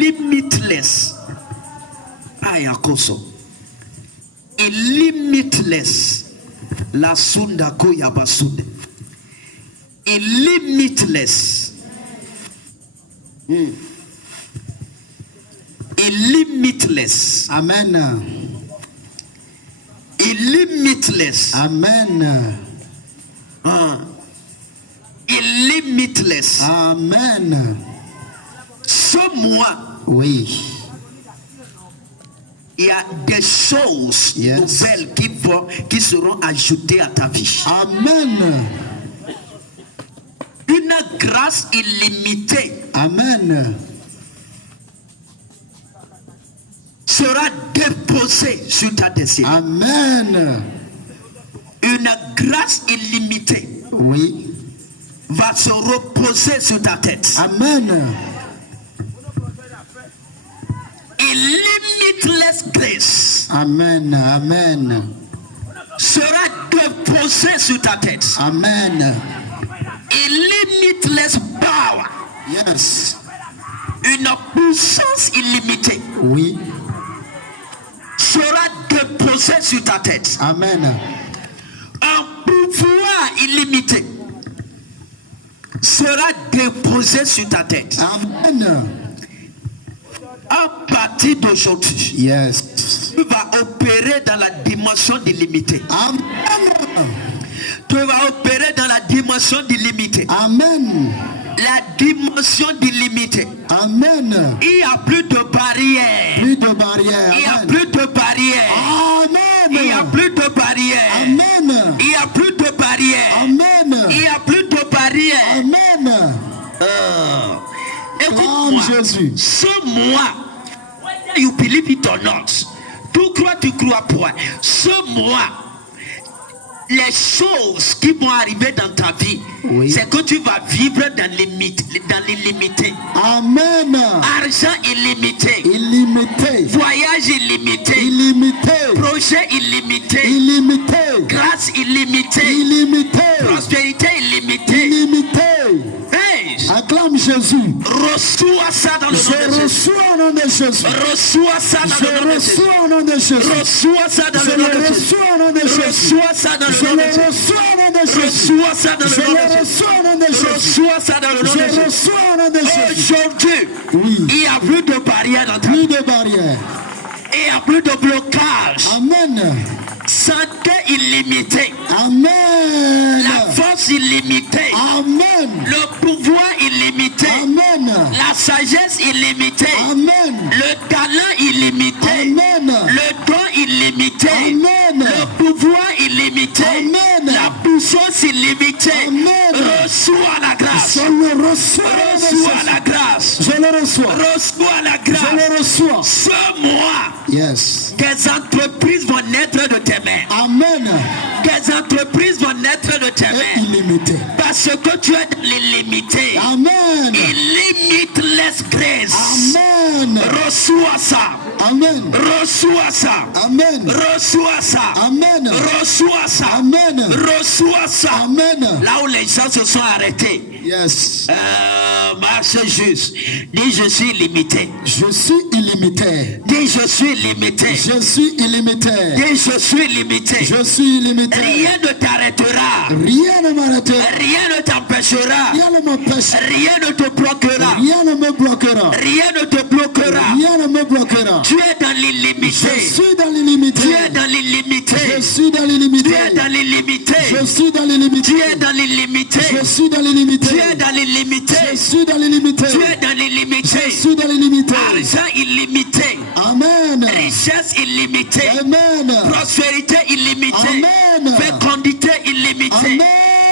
limitless. Ayakoso. Limitless. La sunda koya basude. Limitless. Limitless. Amen. Limitless. Amen. Limitless. Amen. Ce mois, oui, il y a des choses nouvelles qui seront ajoutées à ta vie. Amen. Une grâce illimitée. Amen. Sera déposée sur ta destinée. Amen. Une grâce illimitée. Oui. Va se reposer sur ta tête. Amen. Limitless grace. Amen. Amen. Sera déposée sur ta tête. Amen. Limitless power. Yes. Une puissance illimitée. Oui. Sera déposée sur ta tête. Amen. Un pouvoir illimité sera déposé sur ta tête. Amen. À partir d'aujourd'hui, Yes. tu vas opérer dans la dimension illimitée. Amen. Tu vas opérer dans la dimension illimitée. Amen. La dimension illimitée. Amen. Il n'y a plus de barrières. Plus de barrières. Il n'y a plus de barrières. Amen. Il n'y a plus de barrières. Amen. Il n'y a plus de barrières. Amen. Il n'y a plus de barrières. Amen. Écoute-moi, Jésus. ce mois, you believe it or not, tu crois point. Ce mois, les choses qui vont arriver dans ta vie, c'est que tu vas vivre dans l'illimité. Amen. Argent illimité. Illimité. Voyage illimité. Illimité. Projet illimité. Illimité. Grâce illimitée. Illimité. Prospérité illimitée. Illimité. Hey, acclame Jésus. reçois ça dans le nom de Jésus. Reçois au nom de Jésus. Reçois ça dans le nom de Jésus. Reçois au nom de Jésus. Reçois ça dans le nom de Jésus. Reçois au nom de Jésus. Reçois ça dans le nom de Jésus. Reçois au nom de Jésus. Reçois ça dans le nom de Jésus. Reçois au nom de Jésus. Reçois ça dans le nom de Jésus. Reçois au nom de Jésus. Aujourd'hui, Oui. il n'y a plus de barrière dans ta Plus vie. de barrières. Il n'y a plus de blocage. Amen. Santé illimitée. Amen. La force illimitée. Amen. Le pouvoir illimité. Amen. La sagesse illimitée. Amen. Le talent illimité. Amen. Le don illimité. Amen. Le pouvoir illimité. Amen. La puissance illimitée. Amen. Reçois la grâce. Je le reçois. Reçois la grâce. Je le reçois. Reçois la Je grâce. le reçois. Ce mois, Yes. des entreprises vont naître de tes mains. Amen. Des entreprises vont naître de tes Et mains. illimité. Parce que tu es dans l'illimité. Amen. Limitless grace. Amen. Reçois ça. Amen. Reçois ça. Amen. Reçois ça. Amen. Reçois ça. Amen. Reçois ça. Amen. Là où les gens se sont arrêtés. Yes. Marche juste. Dis je suis limité. Je suis illimité. Dis je suis limité. Je suis illimité. Dis je suis limité. Je suis illimité. Rien ne t'arrêtera. Rien ne m'arrêtera. Rien ne t'empêchera. Rien ne m'empêchera. Rien ne te bloquera. Rien ne me bloquera. Rien ne te bloquera. Rien ne me bloquera. Tu es dans l'illimité. Je suis dans l'illimité. Tu es dans l'illimité. Je suis dans l'illimité. Tu es dans l'illimité. Je suis dans l'illimité. Tu es dans l'illimité. Je suis dans l'illimité. Tu es dans l'illimité. Je suis dans l'illimité. Tu es dans l'illimité. Je suis dans l'illimité. Argent illimité. Amen. Richesse illimitée. Amen. Prospérité illimitée. Amen. Fécondité illimitée. Amen.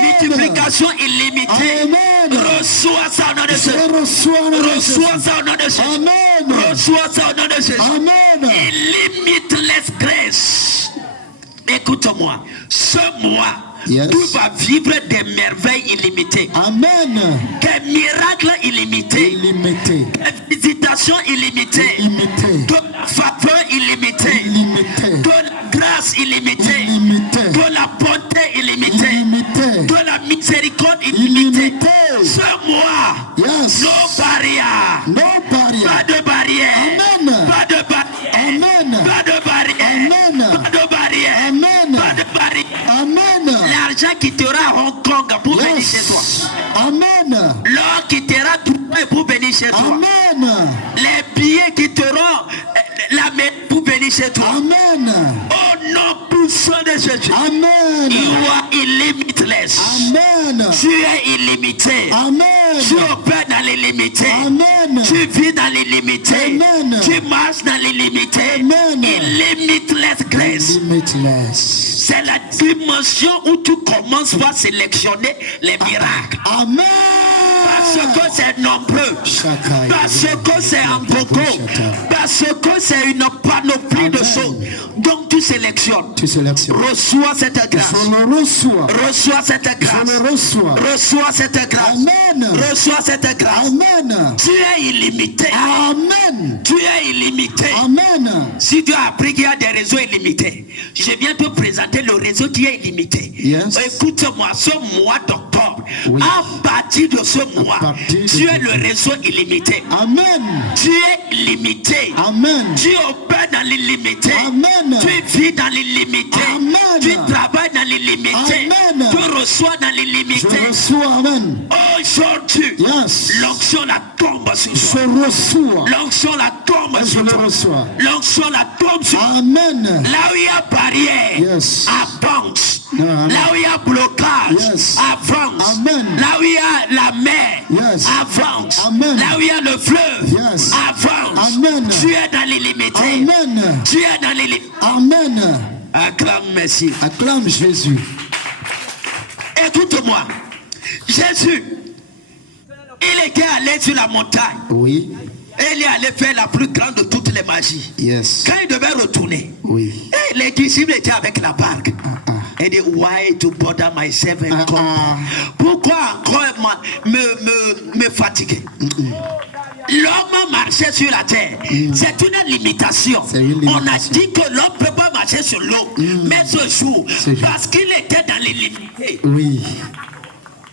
Multiplication illimitée. Amen. Reçois ça au nom de Jésus. Je reçois au nom de Jésus. Reçois ça au nom de Jésus. Amen. Reçois ça au nom de Jésus. Amen. Limitless grace. Écoute-moi. Ce mois, Yes. tu vas vivre des merveilles illimitées. Amen. Des miracles illimités. Illimité. Des visitations illimitées. Illimité. De la faveur illimitée. Illimité. De la grâce illimitée. Illimité. De la bonté illimitée. Illimité. De la miséricorde illimitée. Illimité. Ce mois, Yes. no barrière. No Pas barrière. de barrière. barrière. Amen. Pas de barrière. Amen. Pas de barrière. Amen. Pas de barrière. Amen. Pas de barrière. Amen. L'argent quittera Hong Kong pour venir chez toi. Amen. L'or quittera Dubaï pour venir chez toi. Amen. Les billets quitteront la mer pour venir chez toi. Amen. Au nom puissant de Jésus. Amen. You are limitless. Amen. Tu es illimité. Amen. Tu opères dans l'illimité. Amen. Tu vis dans l'illimité. Amen. Tu marches dans l'illimité. Amen. Limitless grace. Limitless. C'est la dimension où tu commences par sélectionner les miracles. Amen. Parce que c'est nombreux. Parce que c'est en coco. Parce que c'est une panoplie de choses. Donc tu sélectionnes. Tu sélectionnes. Reçois cette grâce. Je le reçois. Reçois cette grâce. Je le reçois. Reçois cette grâce. Amen. Reçois cette grâce. Amen. Tu es illimité. Amen. Tu es illimité. Amen. Si tu as appris qu'il y a des réseaux illimités, je viens te présenter le réseau qui est illimité. Yes. Écoute-moi, ce mois d'octobre, Oui. à partir de ce mois, tu es le réseau illimité. Amen. Tu es limité. Amen. Tu opères dans l'illimité. Amen. Tu vis dans l'illimité. Amen. Tu travailles dans l'illimité. Amen. Tu reçois dans Je l'illimité. reçois. Amen. Aujourd'hui, Yes. l'onction la tombe sur Je toi. reçois. L'onction la tombe Je sur le toi. reçois. L'onction la tombe sur toi. Amen. Là où il y a barrière, Yes. avance. Amen. Là où il y a blocage, Yes. avance. Amen. Là où il y a la mer, Yes. avance. Amen. Là où il y a le fleuve, Yes. avance. Amen. Tu es dans l'illimité. Amen. Tu es dans l'illimité. Amen. Acclame merci. Acclame Jésus. Écoute-moi. Jésus, il était allé sur la montagne. Oui. Et il est allé faire la plus grande de toutes les magies. Yes. Quand il devait retourner, Oui. et les disciples étaient avec la barque. Et dit, why to bother myself and come? Pourquoi encore me fatiguer? L'homme marchait sur la terre. C'est une limitation. On a dit que l'homme ne peut pas marcher sur l'eau. Mais ce jour, parce qu'il était dans l'illimité. Oui.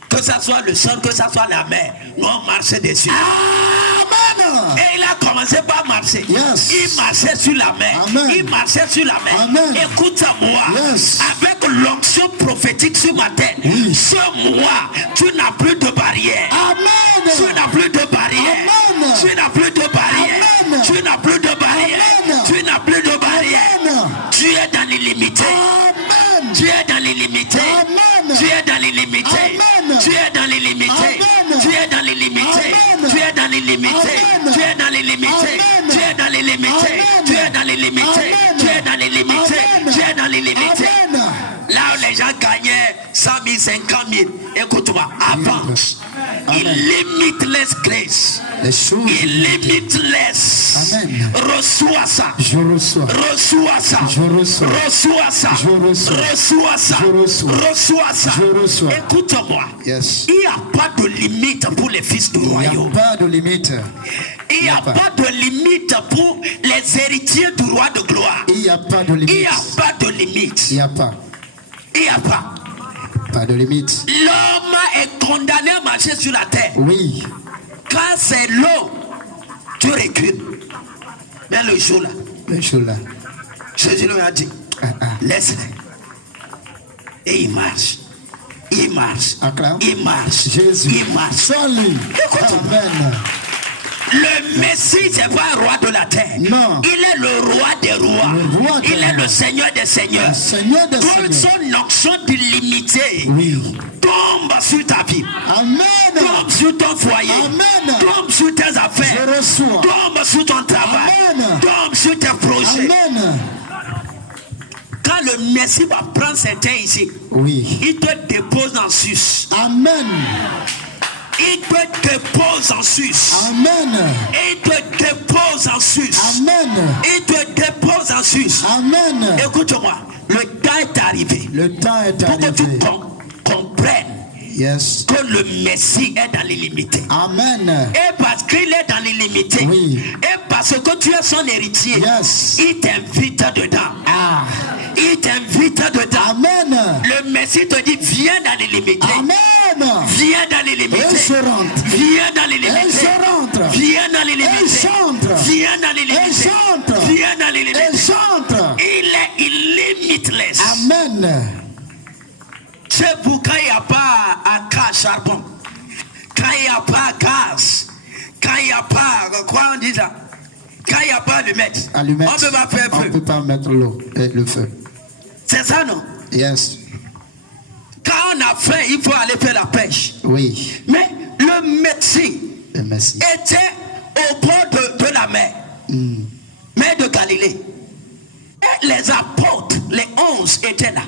Que ça soit le sol, que ça soit la mer, nous on marchait dessus. Amen. Et il a commencé par marcher. Yes. Il marchait sur la mer. Amen. Il marchait sur la mer. Amen. Écoute-moi. Yes. Avec l'onction prophétique sur ma tête. Oui. Ce mois, tu n'as plus de barrière. Amen. Tu n'as plus de barrière. Amen. Tu n'as plus de barrière. Amen. Tu n'as plus de barrière. Amen. Tu n'as plus de barrière. Amen. Tu es dans l'illimité. Amen. Tu es dans l'illimité. Amen. Tu es dans l'illimité. Amen. Tu es dans l'illimité. Amen. Tu es dans l'illimité. Amen. Tu es dans l'illimité. Amen. Tu es dans l'illimité. Amen. Tu es dans l'illimité. Amen. Tu es dans l'illimité. Amen. Tu es dans l'illimité. Amen. Tu es dans l'illimité. Amen. Là où les gens gagnaient 100 000, 50 000, écoute-moi, avance. Amen. Limitless grace. Les choses. Limitless. Amen. Reçois ça. Je reçois. Reçois ça. Je reçois. Reçois ça. Je reçois. Reçois ça. Je reçois. Reçois ça. Je reçois. Écoute-moi. Yes. Il n'y a pas de limite pour les fils du Il n'y royaume. a pas de limite. Il n'y a pas de limite pour les héritiers du roi de gloire. Il n'y a pas de Il limite. n'y a pas de limite. Il n'y a pas. Il n'y a pas. Pas de limite. L'homme est condamné à marcher sur la terre. Oui. Quand c'est l'eau, tu recules. Mais le jour là, Les choses là. Jésus lui a dit, laisse-les. Et il marche. Il marche. Acclame. Il marche. Jésus. Il marche. Salut. Amen. Le Messie, c'est pas un roi de la terre. Non. Il est le roi des rois. Le roi des Il est rois. le Seigneur des seigneurs. Le Seigneur des Toute Seigneurs. son onction illimitée Oui. tombe sur ta vie. Amen. Tombe sur ton foyer. Amen. Tombe sur tes affaires. Je reçois. Tombe sur ton travail. Amen. Tombe sur tes projets. Amen. Quand le Messie va prendre certains ici, Oui. il te dépose en sus. Amen. Il te dépose en sus. Amen. Il te dépose en sus. Amen. Il te dépose en sus. Amen. Écoute-moi, le temps est arrivé Le temps est pour que tu arrivé. comprennes Yes. que le Messie est dans l'illimité. Amen. Et parce qu'il est dans l'illimité, Oui. et parce que tu es son héritier, Yes. il t'invite dedans. Ah. Il t'invite dedans. Amen. Le Messie te dit, viens dans l'illimité. Amen. Viens dans l'illimité. Elle se rentre. Viens dans Elle l'illimité. se rentre. Viens dans Elle l'illimité. chante. Viens l'illimité. Viens dans l'illimité. Il est illimitless. Amen. C'est pour quand il n'y a pas à charbon, quand il n'y a pas gaz, quand il n'y a pas, quoi on dit ça? Quand il n'y a pas allumette, on ne peut pas faire feu. On ne peut pas mettre l'eau et le feu. C'est ça, non? Yes. Quand on a faim, il faut aller faire la pêche. Oui. Mais le médecin était au bord de la mer, mer de Galilée. Et les apôtres, les 11 étaient là.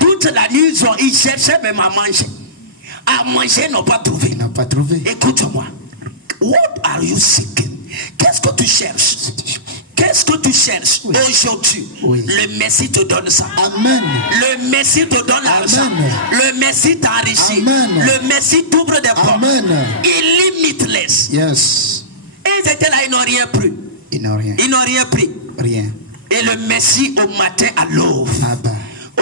Toute la nuit, ils cherchaient même à manger. À manger, ils n'ont pas trouvé. Écoute-moi. What are you seeking? Qu'est-ce que tu cherches? Qu'est-ce que tu cherches aujourd'hui? Le Messie te donne ça. Amen. Le Messie te donne l'argent. Le Messie t'enrichit. Le Messie t'ouvre des portes. Illimitless. Yes. Et ils étaient là, ils n'ont rien pris. Ils n'ont rien pris. Rien. Et le Messie au matin à l'aube.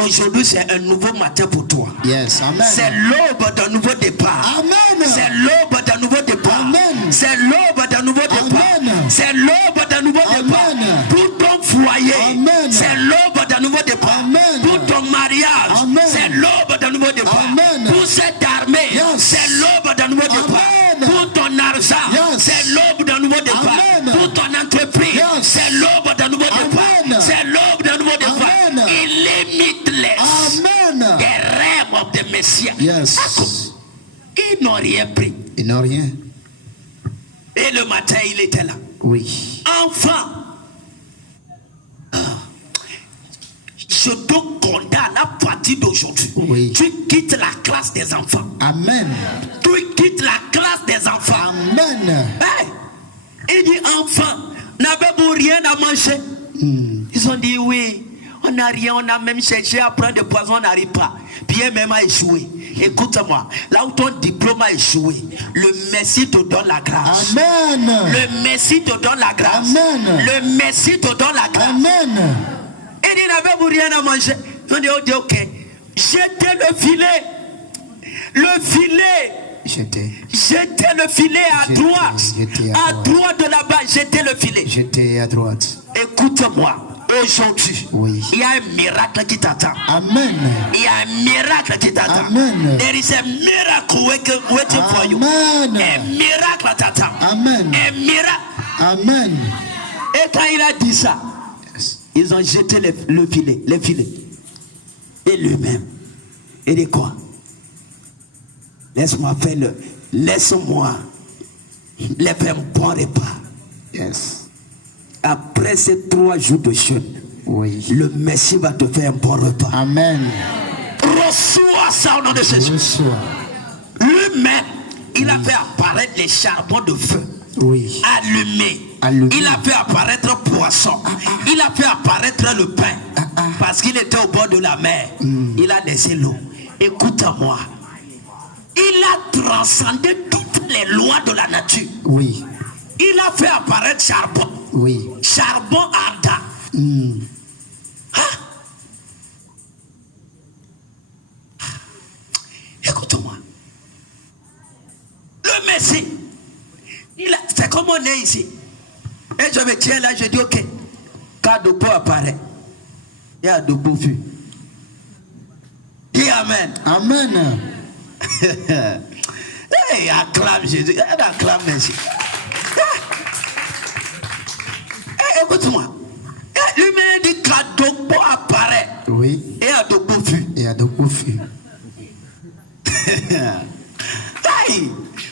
Aujourd'hui, c'est un nouveau matin pour toi. Yes, amen. C'est l'aube d'un nouveau départ. Amen. C'est l'aube d'un nouveau départ. Amen. C'est l'aube d'un nouveau départ. C'est l'aube d'un nouveau départ. Pour ton foyer. Amen. C'est l'aube d'un nouveau départ. Amen. Pour ton mariage. Amen. C'est l'aube d'un nouveau départ. Amen. Pour cette armée. Yes. C'est l'aube d'un nouveau départ. Amen. Pour ton argent. Yes. C'est l'aube d'un nouveau départ. Amen. Pour ton entreprise. Yes. C'est l'aube d'un nouveau départ. Amen. C'est l'aube d'un nouveau départ. Amen. Limitless. Amen. The realm of the Messiah. Yes. Ils n'ont rien pris. Ils n'ont rien. Et le matin, il était là. Oui. Enfant, je te condamne à partir d'aujourd'hui. Oui. Tu quittes la classe des enfants. Amen. Tu quittes la classe des enfants. Amen. Hey, il dit enfant, n'avez-vous rien à manger? Ils ont dit oui. On n'a rien, on a même cherché à prendre des poisons, on n'arrive pas. Pierre même a échoué. Écoute-moi, là où ton diplôme a échoué, le Messie te donne la grâce. Amen. Le Messie te donne la grâce. Amen. Le Messie te donne la grâce. Amen. Et il n'avait rien à manger. On dit ok, jetez le filet. Le filet. Jetez le filet à droite. À droite de là-bas, jetez le filet. Jetez à droite. Écoute-moi. Aujourd'hui, il y a un miracle qui t'attend. Amen. Il y a un miracle qui t'attend. Amen. There is a miracle waiting for you. Amen. Un miracle t'attend. Amen. Un miracle. Amen. Et quand il a dit ça, ils ont jeté le filet, les filets. Et lui-même, il dit quoi? Laisse-moi faire laisse-moi les faire un bon repas. Yes. Après ces 3 jours de jeûne, le Messie va te faire un bon repas. Amen. Reçois ça au nom de Jésus. Reçois. Lui-même, il a fait apparaître les charbons de feu. Allumés. Il a fait apparaître poisson. Il a fait apparaître le pain. Parce qu'il était au bord de la mer. Il a laissé l'eau. Écoute-moi. Il a transcendé toutes les lois de la nature. Il a fait apparaître charbon. Charbon ardent. Écoute-moi. Le Messie, c'est comme on est ici. Et je me tiens là, je dis ok. Quand Adobo apparaît, il y a Adobo vu. Dis Amen. Amen. Hey, acclame Jésus. Acclame Messie. Écoute-moi. Lui-même dit qu'Adobo apparaît. Et Adobo fut. Hey,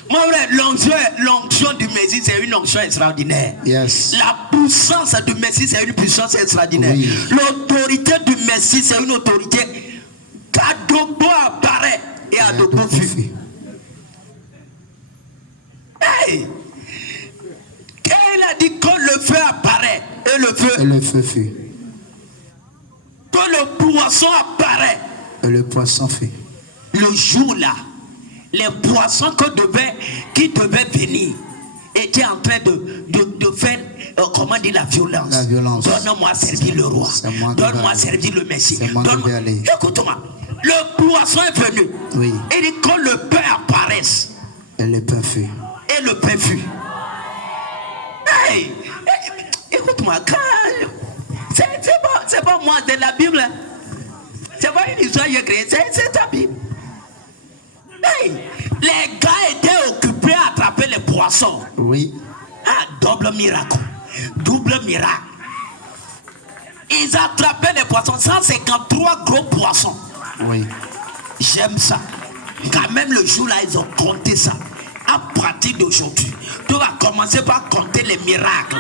mon frère, l'onction du Messie, c'est une onction extraordinaire. La puissance du Messie, c'est une puissance extraordinaire. L'autorité du Messie, c'est une autorité. Qu'Adobo apparaît et Adobo fut. Hey! Il a dit quand le feu apparaît et le feu fut. Quand le poisson apparaît et le poisson fut. Le jour-là, les poissons qui devaient venir étaient en train de faire, comment dire, la violence. Donne-moi à servir le roi. Donne-moi à servir le Messie. Écoute-moi, le poisson est venu. Il dit quand le pain apparaisse. Et le pain fut. Hey! écoute-moi, c'est pas moi, c'est la Bible. C'est pas une histoire que j'ai créée, c'est ta Bible. Hey, les gars étaient occupés à attraper les poissons. Oui. Ah, double miracle. Ils attrapaient les poissons, 153 gros poissons. Oui. J'aime ça. Quand même le jour là, ils ont compté ça. À partir d'aujourd'hui, tu vas commencer par compter les miracles.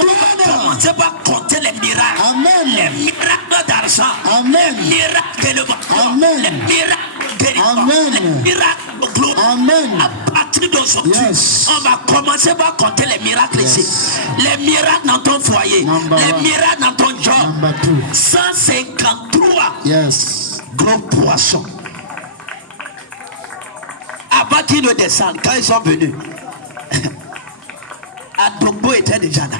Tu vas commencer par compter les miracles. Amen. Les miracles d'argent. Amen. Les miracles de bâtiment. Amen. Les miracles de guérison. Amen. Les miracles de gloire. Amen. À partir d'aujourd'hui, Yes. on va commencer par compter les miracles Yes. ici. Les miracles dans ton foyer. Number les one. miracles dans ton job. Number 2. 153 Yes. gros poissons. Avant qu'ils ne descendent, quand ils sont venus, Adogbo était déjà là.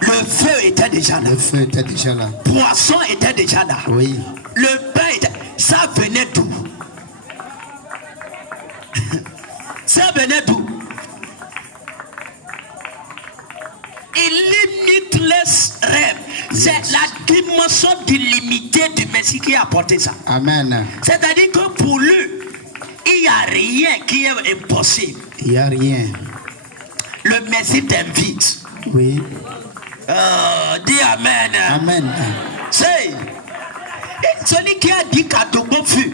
Le feu était déjà là. Le feu était déjà là. Poisson était déjà là. Oui. Le pain était... Ça venait d'où? Ça venait d'où? Limitless rêve. C'est la dimension illimitée du Messie qui a apporté ça. Amen. C'est-à-dire que pour lui, il n'y a rien qui est impossible. Il n'y a rien. Le Messie t'invite. Oui. Dis Amen. Amen. C'est celui qui a dit qu'Adogbo fut,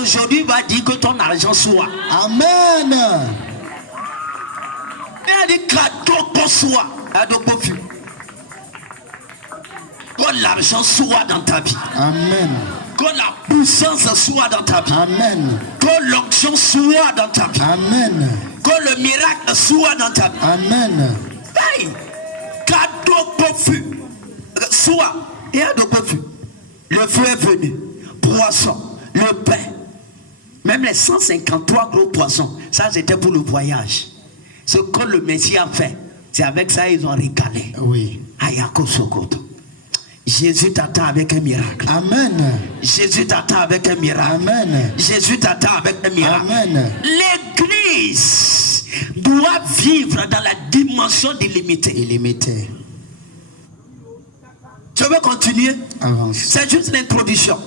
aujourd'hui va dire que ton argent soit. Amen. Il a dit qu'Adogbo soit. Adogbo fut. Que l'argent soit dans ta vie. Amen. Que la puissance soit dans ta vie. Amen. Que l'onction soit dans ta vie. Amen. Que le miracle soit dans ta vie. Amen. Hey! Qu'Adogbo fut. Soit. Et Adogbo fut. Le feu est venu. Poisson. Le pain. Même les 153 gros poissons. Ça, c'était pour le voyage. Ce que le Messie a fait. C'est avec ça ils ont régalé. Oui. Ayako Sokoto. Jésus t'attend avec un miracle. Amen. Jésus t'attend avec un miracle. Amen. Jésus t'attend avec un miracle. Amen. L'église doit vivre dans la dimension illimitée. Illimité. Je veux continuer. Avance. C'est juste l'introduction.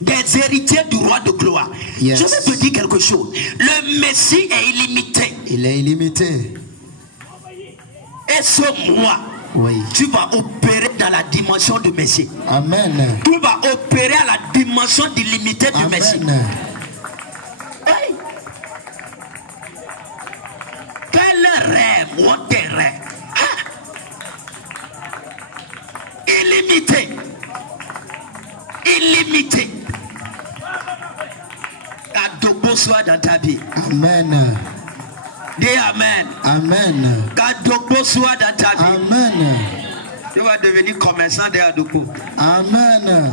Des héritiers du roi de gloire. Yes. Je vais te dire quelque chose. Le Messie est illimité. Il est illimité. Et ce mois, Oui. tu vas opérer dans la dimension du Messie. Amen. Tu vas opérer à la dimension illimitée du Messie. Amen. Hey. Quel rêve, what tes rêves. Illimité. Illimité. Qu'Adogbo soit dans ta vie. Amen. Dis Amen. Amen. Qu'Adogbo soit dans ta vie. Amen. Tu vas devenir commerçant de Adogbo. Amen.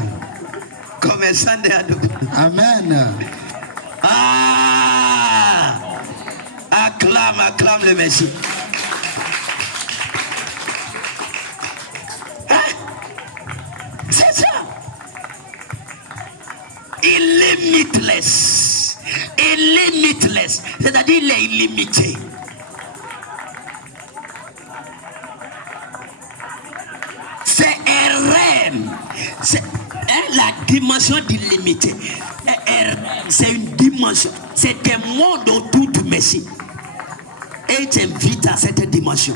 Commerçant de Adogbo. Amen. Ah! Acclame le Messie. C'est ça. Limitless. Limitless. C'est-à-dire il est illimité. C'est un rêve. C'est la dimension d'illimité. C'est une dimension. C'est un monde autour du Messie. Et il t'invite à cette dimension.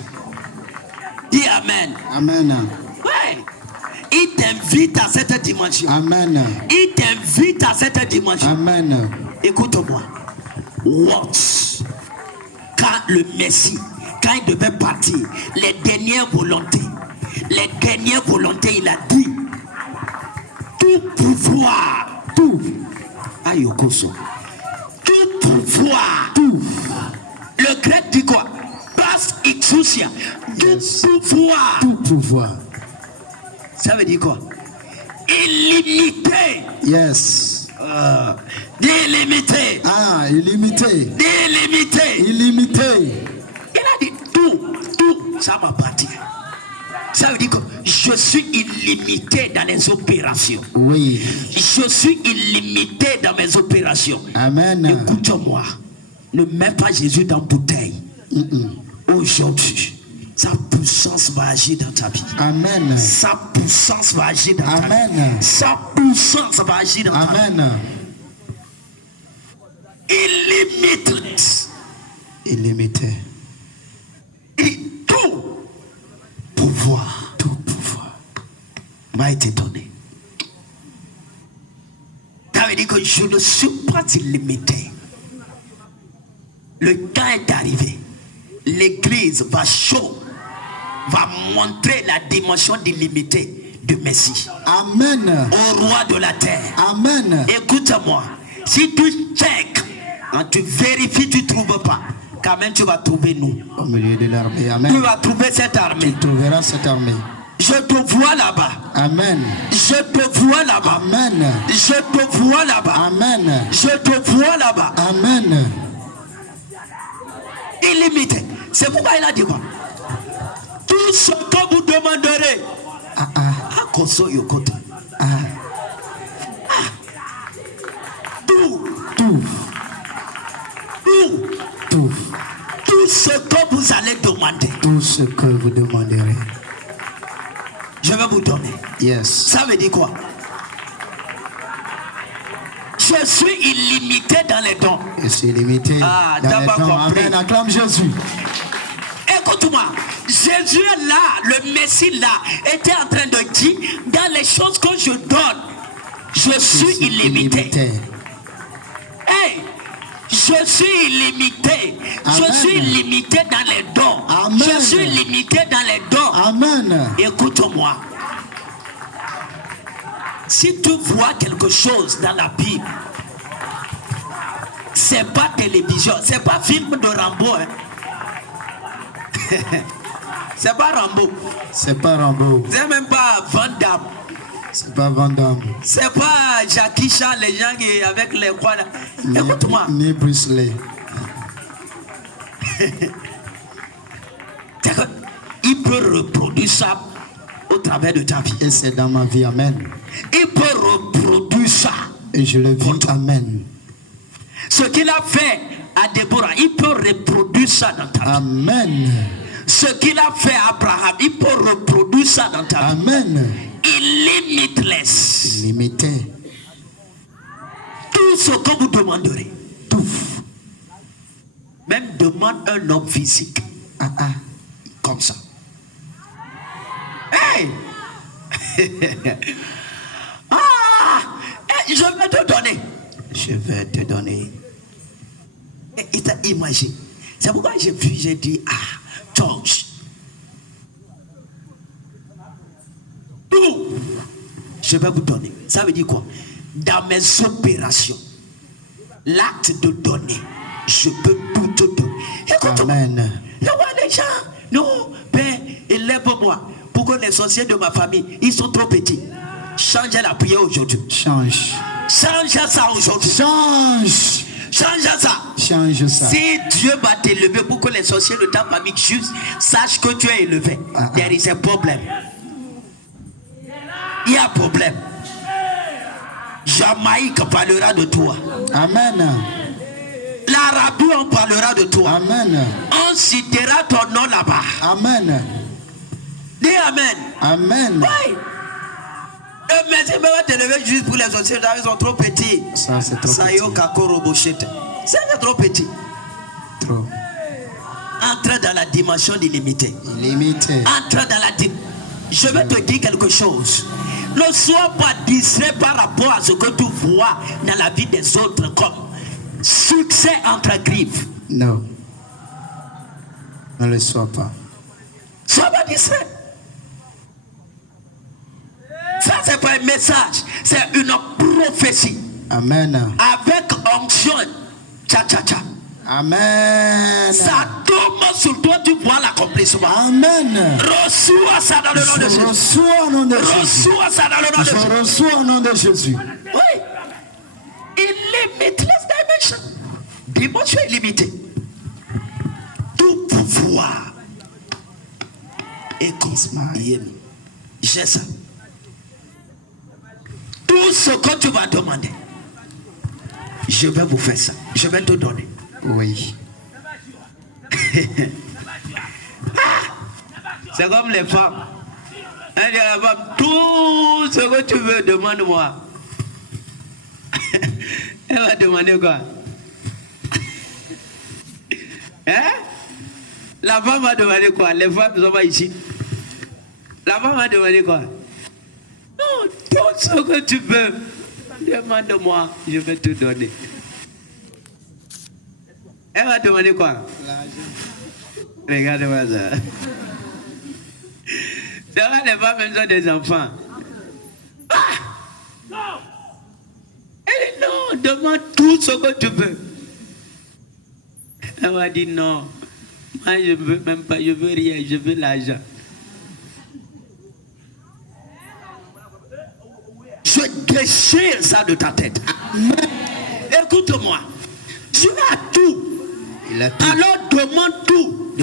Dis Amen. Amen. Ouais. Il t'invite à cette dimension. Amen. Il t'invite à cette dimension. Amen. Écoute-moi. Watch. Quand le Messie, quand il devait partir, les dernières volontés, il a dit tout pouvoir, tout. Ayokoso. Tout pouvoir, tout. Le grec dit quoi? Pas exousia. Tout pouvoir. Tout pouvoir. Ça veut dire quoi? Illimité. Yes. Illimité. Ah, illimité. Illimité. Illimité. Il a dit tout, ça m'appartient. Ça veut dire que je suis illimité dans les opérations. Oui. Je suis illimité dans mes opérations. Amen. Écoute-moi. Ne mets pas Jésus dans bouteille. Mm-mm. Aujourd'hui, Sa puissance va agir dans ta vie. Amen. Sa puissance va agir dans ta vie. Amen. Sa puissance va agir dans ta vie. Amen. Illimité. Illimité. Et tout pouvoir m'a été donné. Ça veut dire que je ne suis pas illimité. Le temps est arrivé. L'église va montrer la dimension d'illimité de Messie. Amen. Au roi de la terre. Amen. Écoute-moi. Si tu check, tu vérifies, tu ne trouves pas. Quand même, tu vas trouver nous. Au milieu de l'armée. Amen. Tu vas trouver cette armée. Tu trouveras cette armée. Je te vois là-bas. Amen. Je te vois là-bas. Amen. Je te vois là-bas. Amen. Je te vois là-bas. Amen. Illimité. C'est pourquoi il a dit quoi? Tout ce que vous demanderez. Tout. Tout ce que vous allez demander. Tout ce que vous demanderez. Je vais vous donner. Yes. Ça veut dire quoi? Je suis illimité dans les dons. Je suis illimité dans les dons. Amen. Acclame Jésus. Écoute-moi. Jésus là, le Messie là, était en train de dire, dans les choses que je donne, je suis illimité. Hey, je suis illimité. Amen. Je suis limité dans les dons. Amen. Je suis limité dans les dons. Amen. Écoute-moi. Si tu vois quelque chose dans la Bible, c'est pas télévision, c'est pas film de Rambo. Hein. C'est pas Rambo. C'est pas Rambo. C'est même pas Van Damme. C'est pas Van Damme. C'est pas Jackie Chan, les gens qui avec les croix là. Écoute-moi. Ni Bruce Lee. Il peut reproduire ça au travers de ta vie. Et c'est dans ma vie. Amen. Il peut reproduire ça. Et je le vis. Amen. Ce qu'il a fait à Déborah, il peut reproduire ça dans ta vie. Amen. Ce qu'il a fait à Abraham, il peut reproduire ça dans ta vie. Amen. Limitless. Illimité. Tout ce que vous demanderez. Tout. Même demande un homme physique. Comme ça. Hey! Je vais te donner. Je vais te donner. Imagine. C'est pourquoi j'ai vu, j'ai dit, George. Tout. Je vais vous donner. Ça veut dire quoi? Dans mes opérations, l'acte de donner, je peux tout te donner. Écoute-moi. Amen. Il y a des gens, non, Père, élève-moi. Pour que les sorciers de ma famille, ils sont trop petits. Changez la prière aujourd'hui. Change. Change ça aujourd'hui. Change. Change ça. Change ça. Si Dieu va t'élever pour que les sorciers de ta famille juste sachent que tu es élevé, there is a problem. Il y a un problème. Jamaïque parlera de toi. Amen. L'Arabie, on parlera de toi. Amen. On citera ton nom là-bas. Amen. Dis Amen. Amen. Oui. Le Messie va t'élever juste pour les sorciers, ils sont trop petits. Ça, c'est trop petit. C'est trop petit. Trop. Entre dans la dimension d'illimité. Illimité. Entre dans la dimension. Je vais te dire quelque chose. Ne sois pas distrait par rapport à ce que tu vois dans la vie des autres comme succès entre griffes. Non. Ne le sois pas. Sois pas distrait. Ça, c'est pas un message, c'est une prophétie. Amen. Avec onction. Tcha-tcha-tcha. Amen. Ça tombe sur toi, tu vois l'accomplissement. Amen. Reçois ça dans le nom de Jésus. Reçois au nom de Jésus. Reçois ça dans le nom de Jésus. Je reçois au nom de Jésus. Oui. Limitless dimension. Dimension illimitée. Tout pouvoir. Et j'ai ça. Tout ce que tu vas demander, je vais vous faire ça. Je vais te donner. Oui. C'est comme les femmes. Elle dit à la femme, tout ce que tu veux, demande-moi. Elle va demander quoi? Hein? La femme va demander quoi? Les femmes ne sont pas ici. La femme va demander quoi? Non, tout ce que tu veux, demande-moi, je vais te donner. Elle va demander quoi? Regarde-moi ça. C'est vrai, les femmes, elles ont des enfants. Ah! Elle dit non, demande tout ce que tu veux. Elle va dire non, moi je ne veux même pas, je veux rien, je veux l'argent. Je déchire ça de ta tête. Écoute-moi, Dieu a tout. Il a tout. Alors demande tout.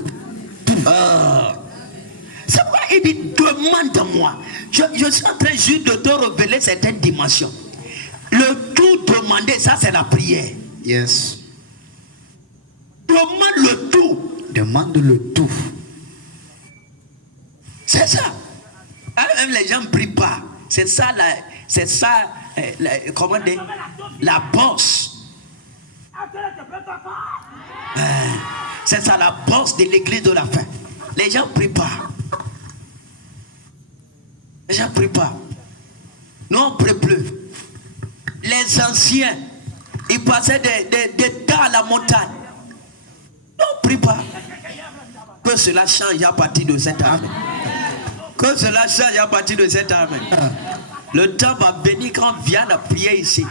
C'est pourquoi il dit demande-moi. Je suis en train juste de te révéler certaines dimensions. Le tout demander, ça c'est la prière. Yes. Demande le tout. Demande le tout. C'est ça. Alors même les gens ne prient pas. C'est ça, comment dire, la bosse. C'est ça la bosse de l'église de la fin. Les gens ne prient pas. Les gens ne prient pas. Nous on ne prie plus. Les anciens, ils passaient des temps à la montagne. Nous on ne prie pas. Que cela change à partir de cette année. Que cela change à partir de cette année. Le temps va venir quand on vient de prier ici.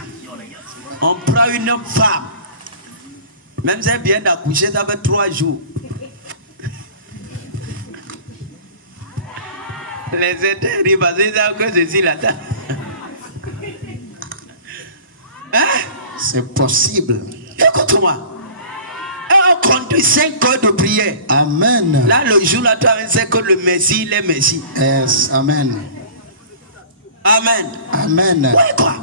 On prend une femme. Même si elle vient d'accoucher, ça fait 3 jours. Les étés arrivent parce qu'ils savent que ceci là-dedans. Hein? C'est possible. Écoute-moi. On conduit 5 heures de prière. Amen. Là, le jour là, tu sais que le Messie, il est Messie. Yes. Amen. Amen. Amen. Oui, quoi?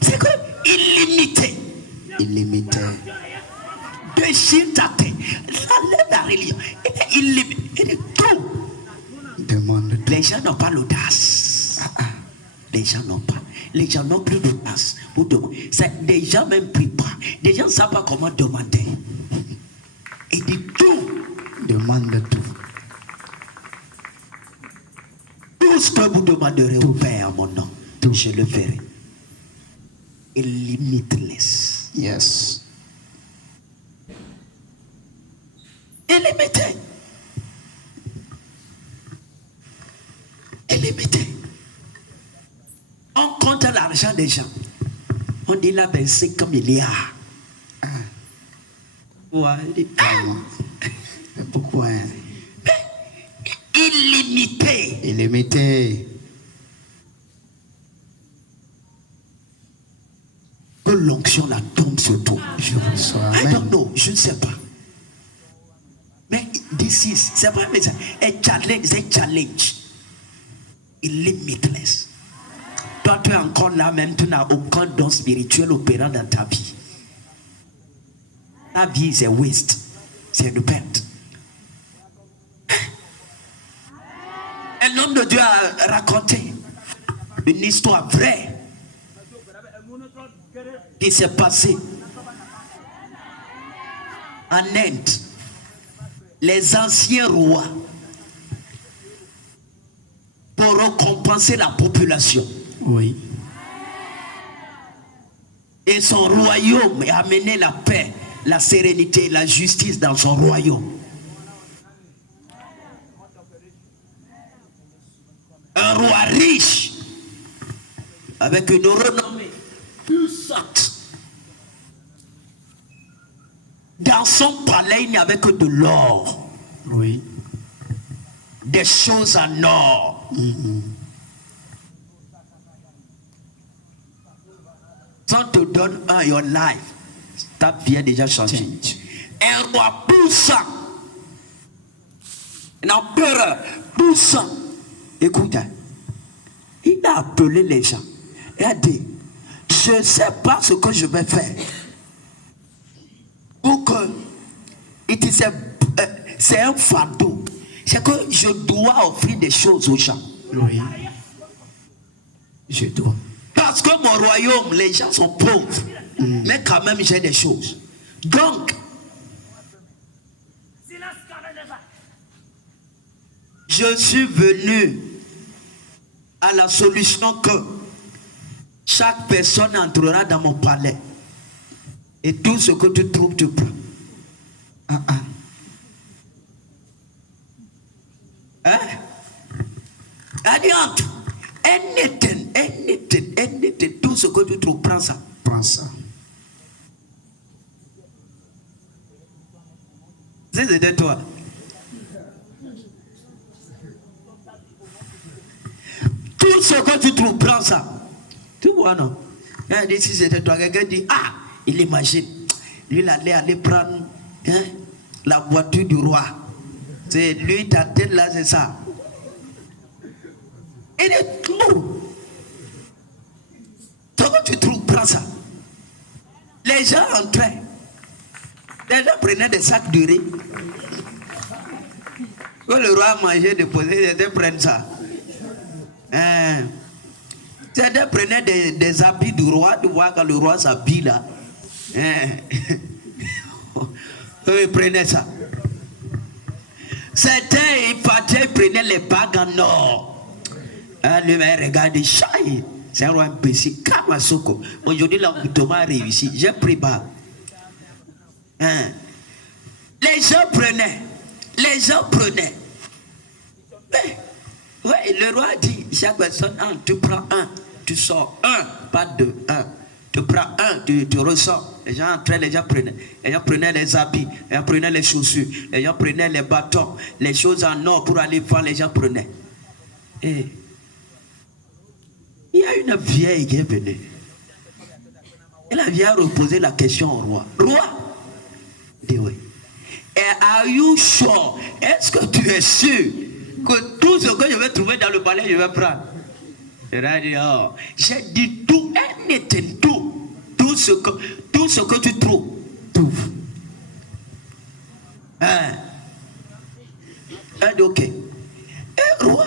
C'est que illimité. Illimité. Déchire ta tête. La religion. Il est illimité. Il est tout. Demande tout. Les gens n'ont pas l'audace. Les gens n'ont pas. Les gens n'ont plus d'audace. Des gens même ne prient pas. Des gens ne savent pas comment demander. Il dit tout. Demande tout. Tout ce que vous demanderez au Père en mon nom, je le ferai. Limitless. Yes. Illimité. Illimité. On compte l'argent des gens. On dit là, 25 milliards. Ouais, Pourquoi? Illimité. Illimité. Que l'onction la tombe sur toi. Je reçois. I Amen. don't know, je ne sais pas. Mais this is, c'est vrai, mais c'est un challenge. Limitless. Toi, tu es encore là, même tu n'as aucun don spirituel opérant dans ta vie. Ta vie, c'est waste. C'est une perte. Un homme de Dieu a raconté une histoire vraie qui s'est passée en Inde. Les anciens rois, pour récompenser la population, Oui. et son royaume a amené la paix, la sérénité, la justice dans son royaume. Un roi riche, avec une renommée puissante. Dans son palais, il n'y avait que de l'or. Oui. Des choses en or. Si on te donne un your life, ta vie a déjà changé. Change. Un roi puissant, un empereur puissant. Écoute, il a appelé les gens et a dit, je ne sais pas ce que je vais faire pour que c'est un fardeau C'est que je dois offrir des choses aux gens. Oui. Je dois. Parce que mon royaume, les gens sont pauvres. Mais quand même, j'ai des choses. Donc, je suis venu à la solution que chaque personne entrera dans mon palais. Et tout ce que tu trouves, tu prends. Hein? Adiante. Anything, tout ce que tu trouves, prends ça. Prends ça. C'est toi. Tout ce que tu trouves, prends ça. Tu vois, non? Si c'était toi, quelqu'un dit, il imagine. Lui, il allait aller prendre la voiture du roi. C'est lui, ta tête là, c'est ça. Il est tout. Ce que tu trouves, prends ça. Les gens entraient. Les gens prenaient des sacs de riz. Quand le roi mangeait, déposait, ils prenaient ça. Certains prenaient des habits du roi. Tu vois, quand le roi s'habille là. Ils prenaient ça. Certains, ils partaient, ils prenaient les bagues en or. Le mec regarde, c'est un roi imbécile. Kamasoko. Aujourd'hui, l'engouement a réussi. J'ai pris bas. Les gens prenaient. Ouais, le roi dit, chaque personne, tu prends un, tu sors un, pas deux, un. Tu prends un, tu ressors. Les gens entraient, les gens prenaient. Les gens prenaient les habits, les gens prenaient les chaussures, les gens prenaient les bâtons, les choses en or pour aller vendre, les gens prenaient. Et il y a une vieille qui est venue. Et la vieille a reposé la question au roi. Roi, dit oui. Et are you sure? Est-ce que tu es sûr que tout ce que je vais trouver dans le palais, je vais prendre? Il a dit, j'ai dit tout, anything, tout ce que tu trouves, tout. Elle dit, ok. Et roi,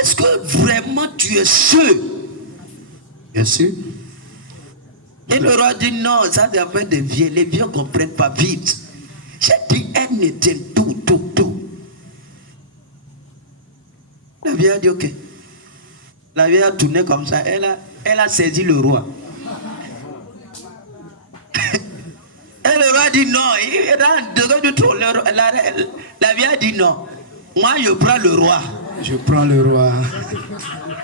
est-ce que vraiment tu es sûr? Bien sûr. Et le roi dit, non, ça c'est un peu de vieux. Les vieux ne comprennent pas vite. J'ai dit anything, tout. La vieille a dit, ok. La vieille a tourné comme ça. Elle a saisi le roi. Et le roi dit non. La vieille a dit non. Moi, je prends le roi. Je prends le roi.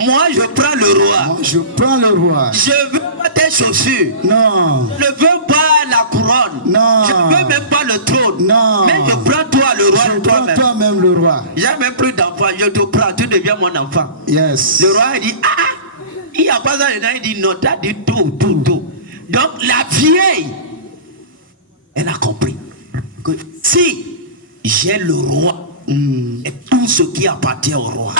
Moi, je prends le roi. Moi, je prends le roi. Je veux pas tes chaussures. Non. Je ne veux pas la couronne. Non. Je ne veux même pas le trône. Non. Mais je prends toi, le roi. Je prends toi-même le roi. J'ai même plus d'enfant. Je te prends. Tu deviens mon enfant. Yes. Le roi a dit, il n'y a pas ça. Il dit non. Tu as dit tout. Donc, la vieille, elle a compris que si j'ai le roi, et tout ce qui appartient au roi.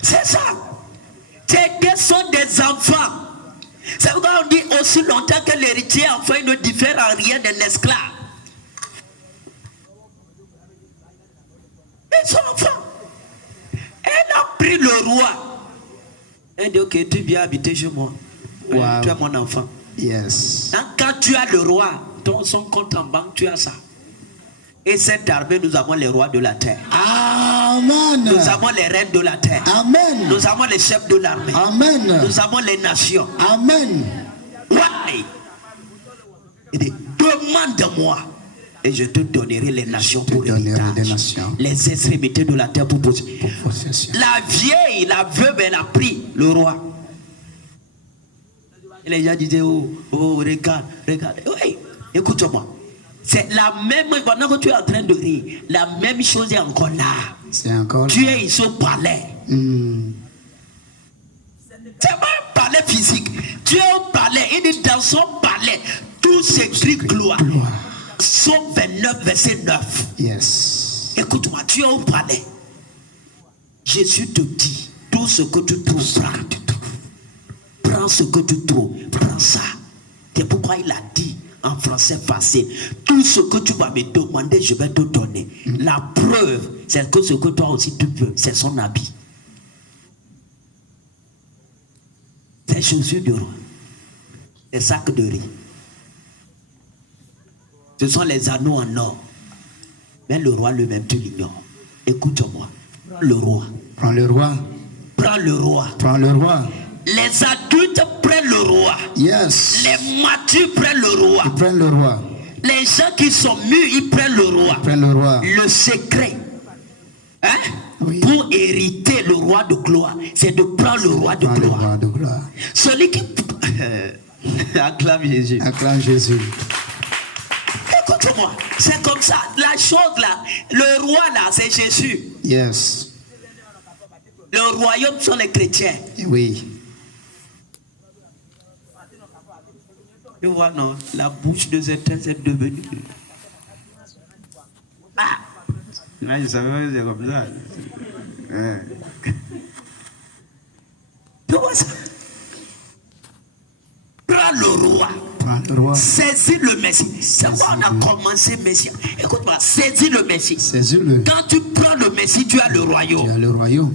C'est ça. Ces sont des enfants. C'est pourquoi on dit aussi longtemps que l'héritier enfant ne diffère en rien d'un esclave. Ils sont enfants. Elle a pris le roi. Elle dit, ok, tu viens habiter chez moi. Wow. Tu es mon enfant. Yes. Quand tu as le roi, son compte en banque, tu as ça. Et cette armée, nous avons les rois de la terre. Amen. Nous avons les reines de la terre. Amen. Nous avons les chefs de l'armée. Amen. Nous avons les nations. Amen. Why? Il dit, demande-moi et je te donnerai les nations pour héritage. Les extrémités de la terre pour possession. La vieille, la veuve, elle a pris le roi. Et les gens disaient, oh, regarde. Oui, écoute-moi. C'est la même, pendant que tu es en train de rire, la même chose est encore là. C'est encore là. Tu es ici au palais. C'est pas un palais physique. Tu es au palais. Il dit dans son palais, tout s'écrit gloire. Psaume 29, verset 9. Yes. Écoute-moi, tu es au palais. Jésus te dit, tout ce que tu trouves, prends ce que tu trouves, prends ça. C'est pourquoi il a dit, en français facile. Tout ce que tu vas me demander, je vais te donner. La preuve, c'est que ce que toi aussi tu peux, c'est son habit. C'est chaussures de roi. C'est sac de riz. Ce sont les anneaux en or. Mais le roi lui-même, tu l'ignores. Écoute-moi. Prends le roi. Prends le roi. Prends le roi. Prends le roi. Les adultes prennent le roi. Yes. Les matures prennent le roi. Ils prennent le roi. Les gens qui sont mûrs, ils prennent le roi. Ils prennent le roi. Le secret, hein, oui, pour hériter le roi de gloire, c'est de prendre le roi de gloire. Le roi de gloire. Celui qui... Acclame Jésus. Acclame Jésus. Écoute-moi, c'est comme ça. La chose là, le roi là, c'est Jésus. Yes. Le royaume sont les chrétiens. Oui. Tu vois, non, la bouche de certains est devenue. Ah! Là, je savais pas que c'était comme ça. Tu vois ça? Prends le roi. Prends le roi. Saisis le Messie. C'est pourquoi on a commencé Messie. Écoute-moi, saisis le Messie. Saisis-le. Quand tu prends le Messie, tu as le royaume. Tu as le royaume.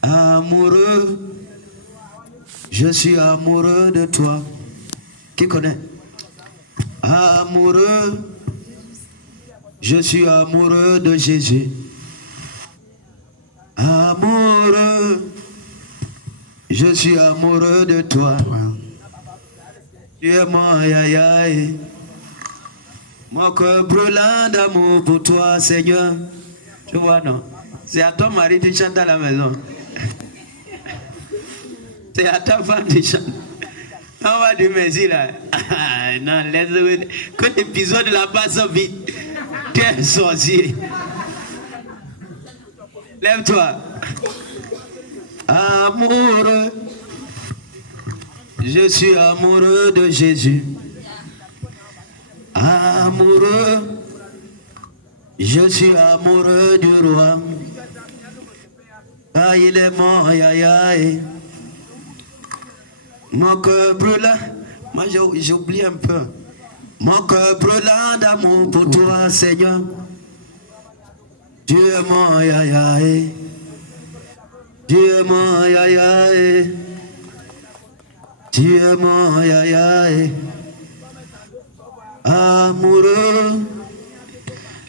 Amoureux, je suis amoureux de toi. Qui connaît? Amoureux, je suis amoureux de Jésus. Amoureux, je suis amoureux de toi. Tu es mon aïe. Mon cœur brûlant d'amour pour toi, Seigneur. Tu vois, non? C'est à ton mari que tu chantes à la maison. C'est à ta femme que tu chantes. On va dire merci là. Non, laisse-le. Que l'épisode là passe vite. Tu es sorcier. Lève-toi. Amoureux. Je suis amoureux de Jésus. Amoureux. Je suis amoureux du roi. Ah, il est mon aïe. Mon cœur brûlant. Moi, j'oublie un peu. Mon cœur brûlant d'amour pour toi, Seigneur. Dieu est mon aïe. Dieu est mon aïe. Dieu est mon aïe. Amoureux.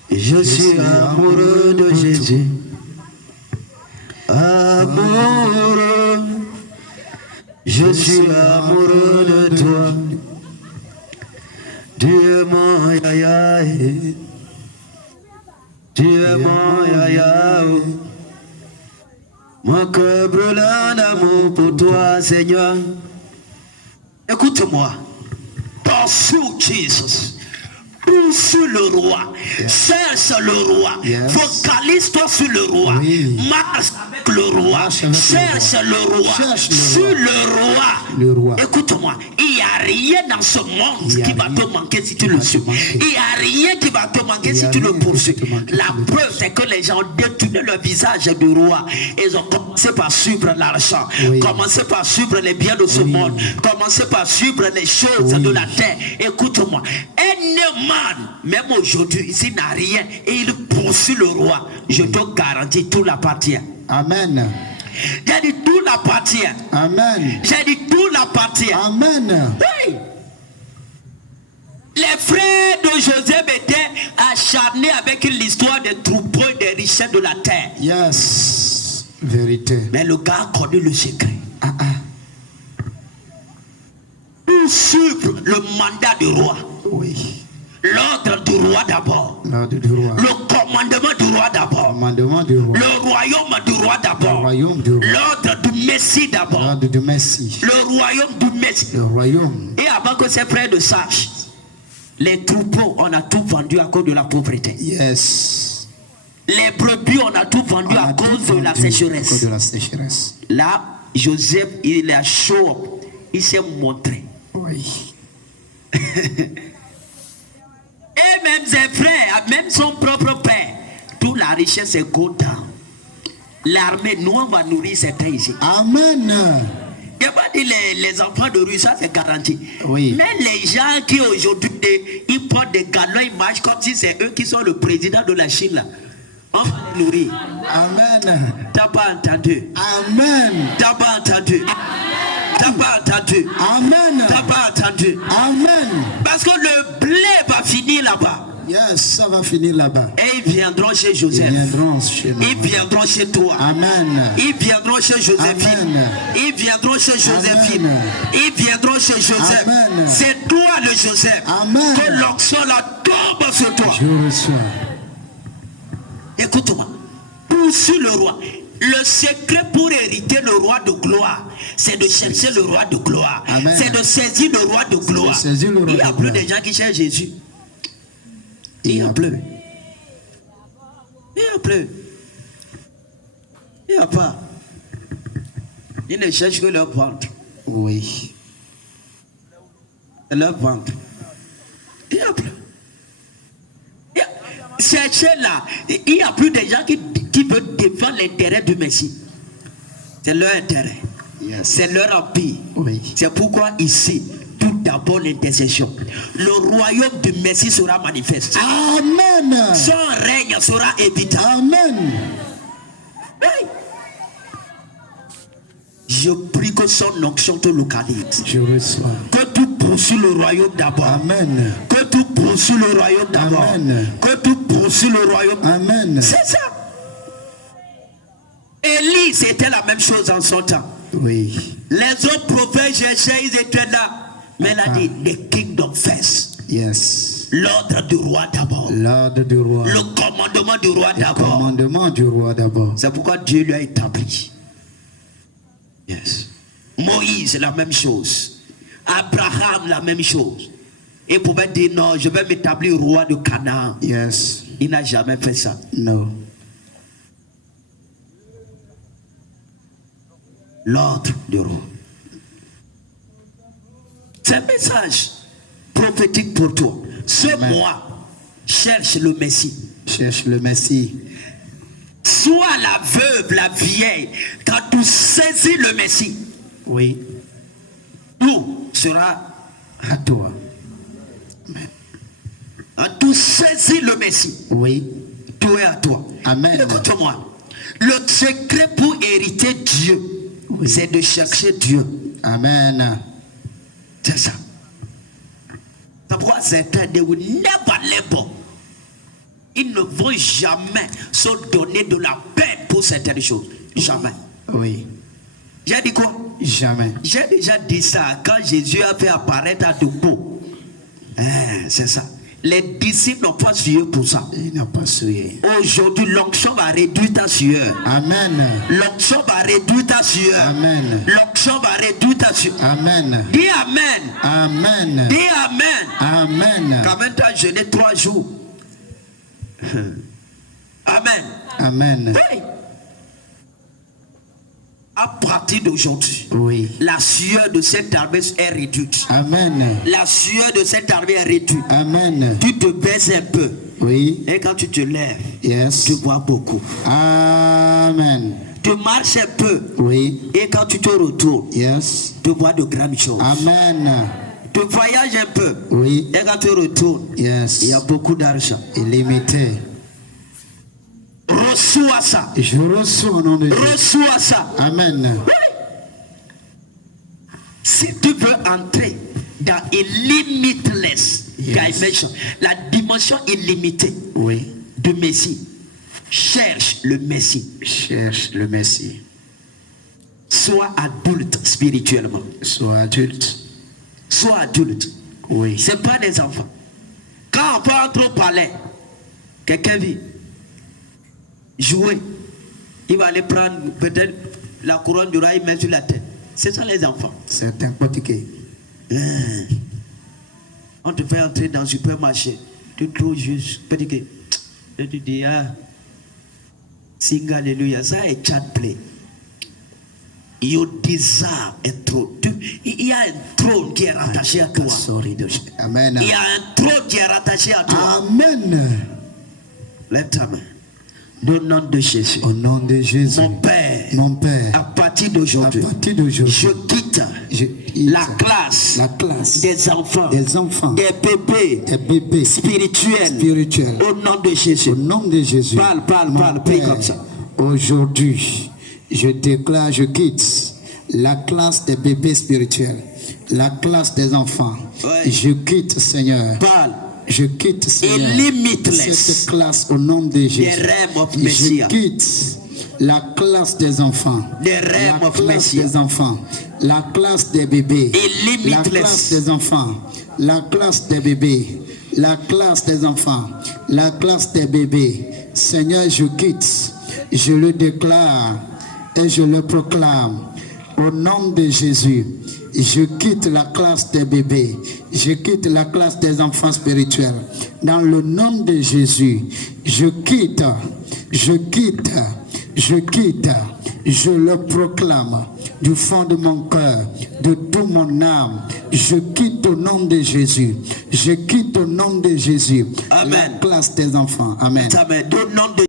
Je suis amoureux de Jésus. Amoureux. Je suis amoureux de toi. Dieu est mon yaya. Dieu est mon yaya. Mon cœur brûlant d'amour pour toi, Seigneur. Écoute-moi. Pursue Jesus. Sur le roi, cherche le roi, focalise-toi sur le roi, marche avec le roi, cherche le roi, sur le roi. Écoute-moi, il n'y a rien dans ce monde qui va te manquer si tu le suis. Il n'y a rien qui va te manquer si tu le poursuis. La preuve, c'est que les gens ont détourné le visage du roi. Ils ont commencé par suivre l'argent, commencé par suivre les biens de ce monde, commencé par suivre les choses de la terre. Écoute-moi, même aujourd'hui, s'il n'a rien et il poursuit le roi, je te garantis, tout l'appartient. Amen. J'ai dit tout l'appartient. Amen. J'ai dit tout l'appartient. Amen. Oui. Les frères de Joseph étaient acharnés avec l'histoire des troupeaux et des richesses de la terre. Yes. Vérité. Mais le gars a connu le secret. Pour suivre le mandat du roi. Oui. L'ordre du roi d'abord. L'ordre du roi. Le commandement du roi d'abord. Commandement du roi. Le royaume du roi d'abord. L'ordre du Messie d'abord. L'ordre du Messie. Le royaume du Messie. Le royaume. Et avant que ses frères ne sachent, les troupeaux, on a tout vendu à cause de la pauvreté. Yes. Les brebis, on a tout vendu à cause de la sécheresse. À cause de la sécheresse. Là, Joseph, il est chaud. Il s'est montré. Oui. Et même ses frères, même son propre père, toute la richesse est go down. L'armée, nous, on va nourrir certains ici. Amen. Il n'y a pas dit les enfants de rue, ça c'est garanti. Oui. Mais les gens qui aujourd'hui, ils portent des galons, ils marchent comme si c'est eux qui sont le président de la Chine là. On va les nourrir. Amen. T'as pas entendu? Amen. T'as pas entendu? T'as pas entendu? Amen. T'as pas entendu? Amen. Parce que le blé va finir là-bas. Yes, ça va finir là-bas. Et ils viendront chez Joseph. Ils viendront chez nous. Ils viendront chez toi. Amen. Ils viendront chez Joséphine. Amen. Ils viendront chez Joséphine. Amen. Ils viendront chez Joseph. Amen. C'est toi le Joseph. Amen. Que l'onction la tombe sur toi. Je reçois. Écoute-moi. Poursuis le roi. Le secret pour hériter le roi de gloire, c'est de chercher le roi de gloire. Amen. C'est de saisir le roi de gloire. saisir le roi Il n'y a de plus gloire. de gens qui cherchent Jésus. Il n'y a plus. Il n'y a plus. Il n'y a pas. Ils ne cherchent que leur ventre. Oui. Leur ventre. Il n'y a plus. Cherchez là. Il n'y a plus de gens qui veulent défendre l'intérêt du Messie. C'est leur intérêt. Yes. C'est leur empire. Oui. C'est pourquoi ici, tout d'abord l'intercession. Le royaume du Messie sera manifeste. Amen. Son règne sera évident. Amen. Oui. Je prie que son onction te localise. Je reçois. Que tu poursuis le royaume d'abord. Amen. Que tu poursuis le royaume d'abord. Amen. Que tu poursuis le royaume. Amen. C'est ça. Élie, c'était la même chose en son temps. Oui. Les autres prophètes cherchaient, ils étaient là. Mais elle a dit, the kingdom first. Yes. L'ordre du roi d'abord. L'ordre du roi. Le commandement du roi Le d'abord. commandement du roi d'abord. C'est pourquoi Dieu lui a établi. Yes. Moïse, la même chose. Abraham, la même chose. Il pouvait dire non, je vais m'établir roi de Canaan. Yes. Il n'a jamais fait ça. No. L'ordre du roi. C'est un message prophétique pour toi. Ce Amen. mois, cherche le Messie. Cherche le Messie. Sois la veuve, la vieille. Quand tu saisis le Messie, Oui. tout sera À toi. quand tu saisis le Messie, Oui. tout est à toi. Amen. Écoute-moi. Le secret pour hériter Dieu, Oui. c'est de chercher Dieu. Amen. C'est ça. C'est pourquoi certains, they will never labor. Ils ne vont jamais se donner de la peine pour certaines choses. Jamais. Oui. J'ai dit quoi? Jamais. J'ai déjà dit ça quand Jésus a fait apparaître à Debout. C'est ça. Les disciples n'ont pas suivi pour ça. Il n'a pas souillé. Aujourd'hui, l'onction va réduire ta sueur. Amen. L'onction va réduire ta sueur. Amen. L'onction va réduire ta sueur. Amen. Dis Amen. Amen. Dis Amen. Amen. Quand même, tu as jeûné 3 jours. Amen. Amen. Oui. À partir d'aujourd'hui, Oui. la sueur de cette armée est réduite. Amen. La sueur de cette armée est réduite. Amen. Tu te baisses un peu. Oui. Et quand tu te lèves, Yes. tu vois beaucoup. Amen. Tu marches un peu. Oui. Et quand tu te retournes, Yes. tu vois de grandes choses. Amen. Tu voyages un peu. Oui. Et quand tu retournes, Yes. il y a beaucoup d'argent. Illimité. Reçois ça. Je reçois au nom de Dieu. Reçois ça. Amen. Oui. Si tu veux entrer dans une limitless dimension, la dimension illimitée Oui. du Messie, cherche le Messie. Cherche le Messie. Sois adulte spirituellement. Sois adulte. Sois adulte. Oui. Ce n'est pas des enfants. Quand on peut entrer au palais, quelqu'un vit jouer, il va aller prendre peut-être la couronne du roi, il met sur la tête. C'est ça les enfants. C'est un portugais. On te fait entrer dans le supermarché. Tu trouves juste petit que. Et tu dis, ah, sing alléluia, ça est chat play. You deserve a throne. Il y a un trône qui est rattaché à toi. Amen. Il y a un trône qui est rattaché à toi. Amen. Lève ta main. Au nom de Jésus. Au nom de Jésus. Mon Père, à partir d'aujourd'hui, je quitte la classe des enfants, des bébés spirituels. Au nom de Jésus. Au nom de Jésus. Parle, prie comme ça. Aujourd'hui, je déclare, je quitte la classe des bébés spirituels, la classe des enfants. Ouais. Je quitte, Seigneur. Je quitte, Seigneur, cette classe au nom de Jésus. Je quitte la classe des enfants, la classe des enfants, la classe des bébés, la classe des enfants, la classe des bébés, la classe des enfants, la classe des bébés. Seigneur, je quitte, je le déclare et je le proclame au nom de Jésus. Je quitte la classe des bébés, je quitte la classe des enfants spirituels. Dans le nom de Jésus, je quitte, je le proclame du fond de mon cœur, de toute mon âme. Je quitte au nom de Jésus. Je quitte au nom de Jésus. Amen. La classe des enfants. Amen. Amen. Au nom de